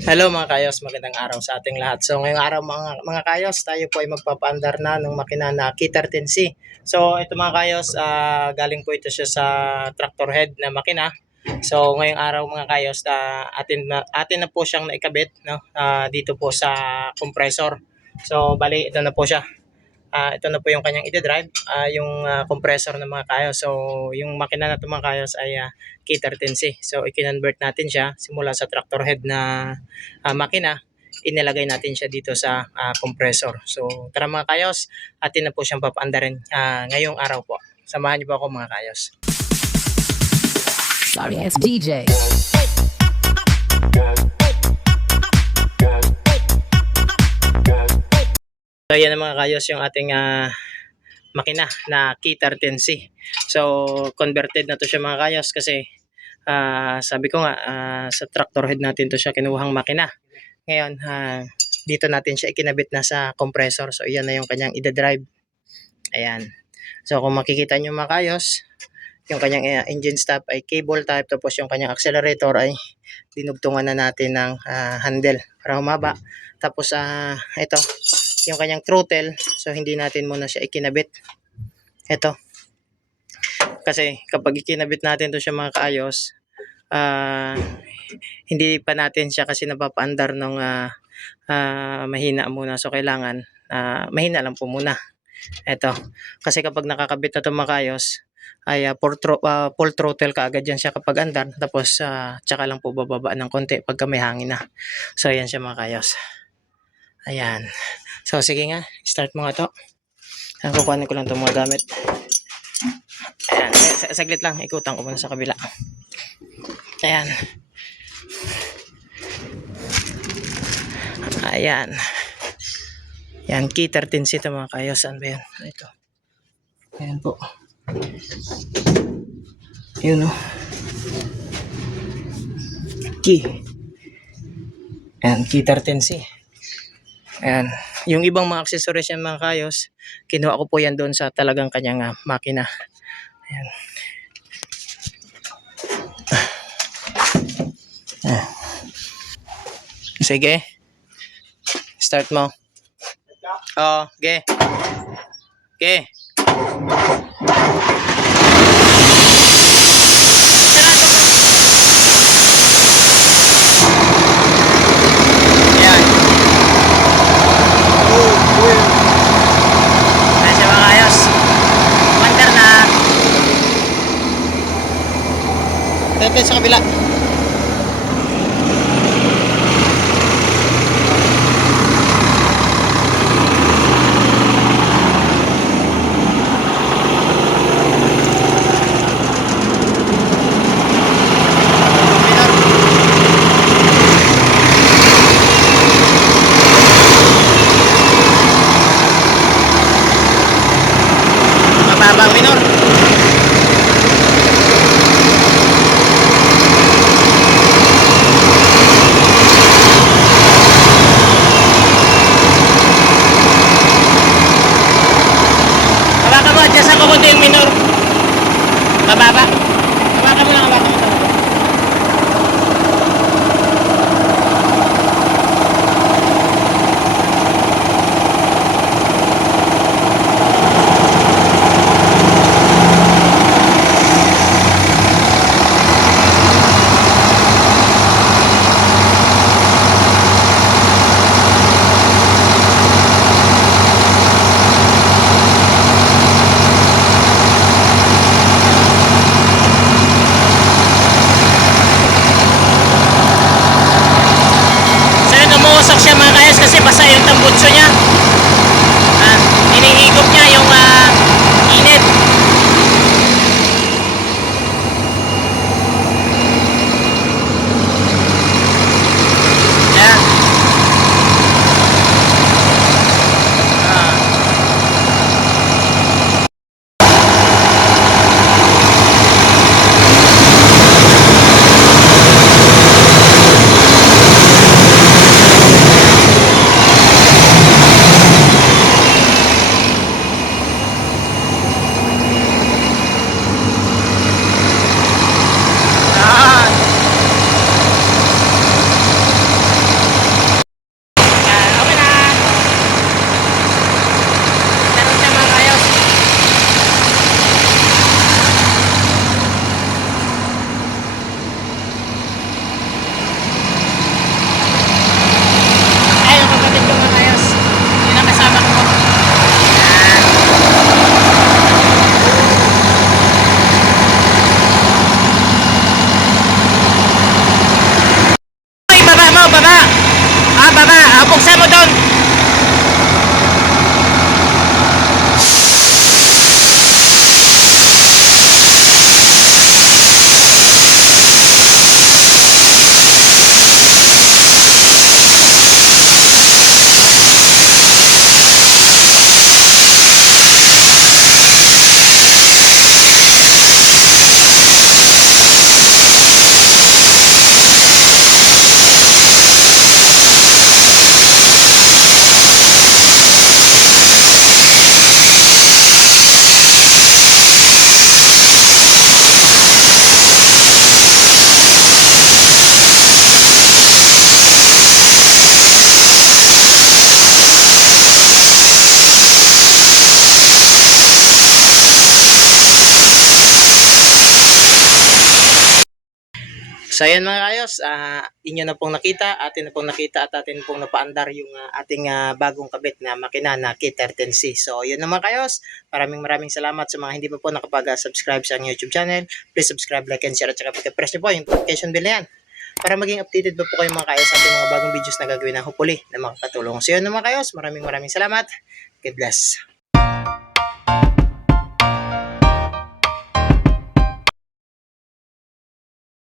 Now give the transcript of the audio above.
Hello mga kayos, magandang araw sa ating lahat. So ngayong araw mga, mga kayos, tayo po ay magpapaandar na ng makina na K13C. So ito mga kayos, ah, galing po ito siya sa tractor head na makina. So ngayong araw mga kayos, ah, atin, na, atin na po siyang naikabit no? Ah, dito po sa compressor. So bali ito na po siya. Ah, ito na po yung kanyang i-drive, ah, yung ah, compressor ng mga kayos. So yung makina na ito mga kayos ay ah, K13C. So i-convert natin siya simula sa tractor head na ah, makina, inilagay natin siya dito sa ah, compressor. So tara mga kayos, atin na po siyang papaandarin ah, ngayong araw po. Samahan niyo po ako mga kayos. Sorry, it's DJ. So yan mga kayos yung ating ah, makina na K13C. So converted na to siya mga kayos kasi ah, sabi ko nga ah, sa tractor head natin to siya kinuhang makina. Ngayon ah, dito natin siya ikinabit na sa compressor. So yan na yung kanyang ida-drive. Ayan. So kung makikita nyo mga kayos, yung kanyang engine stop ay cable type tapos yung kanyang accelerator ay dinugtungan na natin ng ah, handle para humaba. Tapos ah ito, yung kanyang throttle. So hindi natin muna siya ikinabit. Ito. Kasi kapag ikinabit natin to siya mga kaayos, ah hindi pa natin siya kasi napapaandar ng ah, ah, mahina muna. So kailangan ah, mahina lang po muna. Ito. Kasi kapag nakakabit na ito mga kaayos, ay ah, full, tro- ah, full throttle kaagad yan siya kapag andar. Tapos ah, tsaka lang po bababa ng konti pagka may hangin na. So ayan siya mga kaayos. Ayan. So, sige nga. Start mo nga to. Ayan, kukuhanin ko lang itong mga gamit. Ayan. sa- sa- Saglit lang. Ikutan ko muna sa kabila. Ayan. Ayan. Yan. Key 13 ito mga kayo. Saan ba yan? Ito. Ayan po. Yun o. Key. Ayan. Key 13C. Ayan. Yung ibang mga accessories yan mga kayos, kinuha ko po yan doon sa talagang kanyang ah, makina. Ayan. Ah. Sige. Start mo. Oo, ge. Ge. Ayan. Ayan siya mga ayos. Mandar na. Ito sa kabila. Baba. Ah, baba. Ah, buksan mo doon. So ayan mga kayos, ah, inyo na pong nakita, atin na pong nakita at atin pong napaandar yung ah, ating ah, bagong kabit na makina na K13C. So yun naman kayos, maraming maraming salamat sa mga hindi pa po nakapag-subscribe sa YouTube channel. Please subscribe, like, and share at saka pag-press nyo po yung notification bell na yan para maging updated pa po kayo mga kayos sa ating mga bagong videos na gagawin na hopefully na makakatulong. So yun naman kayos, maraming maraming salamat. God bless.